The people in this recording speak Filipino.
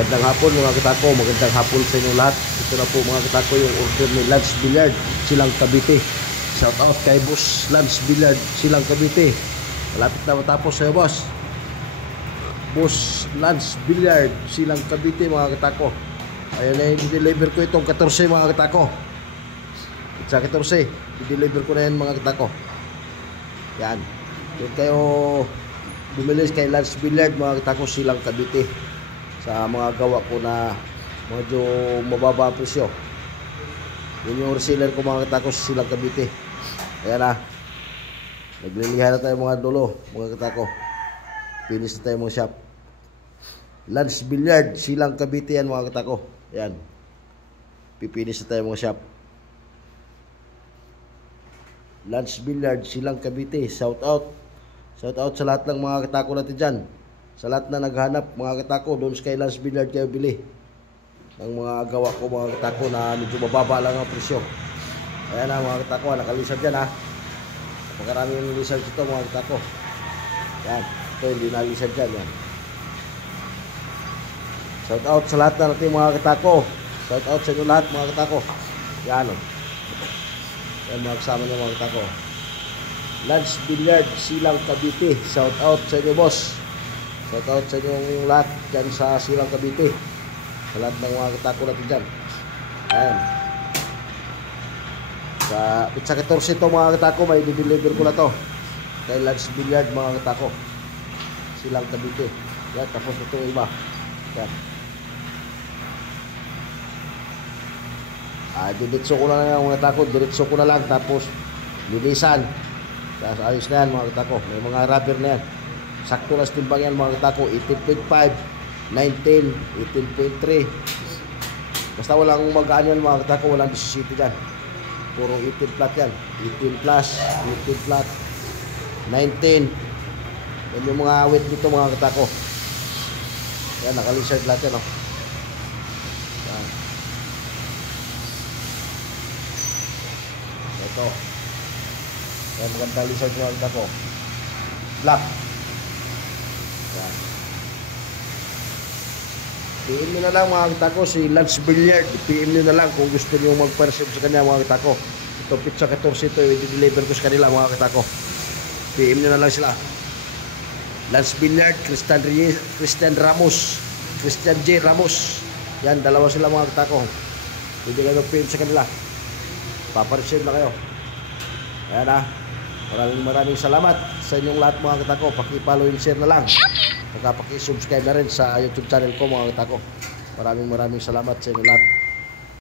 Magandang hapon mga katako, magandang hapon sa inyo lahat. Ito na po mga katako yung order ni Lance Billiard, Silang Cavite. Shout out kay Boss Lance Billiard, Silang Cavite. Malapit na matapos sa'yo boss. Boss Lance Billiard, Silang Cavite mga katako. Ayan na yung deliver ko itong 14 mga katako. Sa 14, i-deliver ko na yan mga katako. Yan. Doon kayo bumili kay Lance Billiard mga katako, Silang Cavite. Sa mga gawa ko na medyo mababa ang presyo. Yun yung reseller ko mga katako sa Silang Cavite. Ayan na. Naglilihan na tayo mga dulo mga katako. Finish na tayo mga shop. Lance Billiard, Silang Cavite yan mga katako. Ayan. Pipinish na tayo mga shop. Lance Billiard, Silang Cavite. Shout out. Shout out sa lahat ng mga katako natin dyan. Sa lahat na naghanap mga katako, doon sa kay Lance Billiard kayo bili ng mga gawa ko mga katako na medyo mababa lang ang presyo. Ayan na mga katako, nakalisad dyan ha. Napakarami yung lisad ito mga katako. Yan, ito hindi nalisad dyan yan. Shout out sa lahat na natin mga katako. Shout out sa inyo lahat mga katako. Yan o. Yan mga kasama niyo mga katako. Lance Billiard, Silang Cavite. Shout out sa inyo boss. Shout out sa inyong lahat dyan sa Silang Cavite. Sa lahat ng mga katako natin dyan. Ayan. Sa pizza 14 ito mga katako, may deliver ko na to kay Lance Billiard mga katako, Silang Cavite. Yan, tapos ito yung iba. Yan. Diretso ko na lang mga katako. Diretso ko na lang tapos linisan. Ayos na yan mga katako. May mga rubber na yan. Sakto na timbang yan mga katako. 18.5, 19, 18.3. Basta walang magaan yan mga katako. Walang 17 dyan. Puro 18 flat yan. 18 plus, 18 flat, 19. Yan yung mga weight dito mga katako. Yan, nakalisard lahat yan. Yan. Ito. Yan, maganda lizard mga katako. Black. Yan. PM nyo na lang mga katako si Lance Billiard. PM nyo na lang kung gusto nyo mag-perceive sa kanya mga katako. Ito pizza 14 ito, i-deliver ko sa kanila mga katako. PM nyo na lang sila. Lance Billiard, Christian Ramos, Christian J. Ramos. Yan, dalawa sila mga katako. Hindi kayo PM sa kanila. Papareceive na kayo. Ayan ha. Maraming salamat sa inyong lahat mga katako. Paki-follow and share na lang. Paki-subscribe na rin sa YouTube channel ko mga katako. Maraming salamat sa inyo lahat.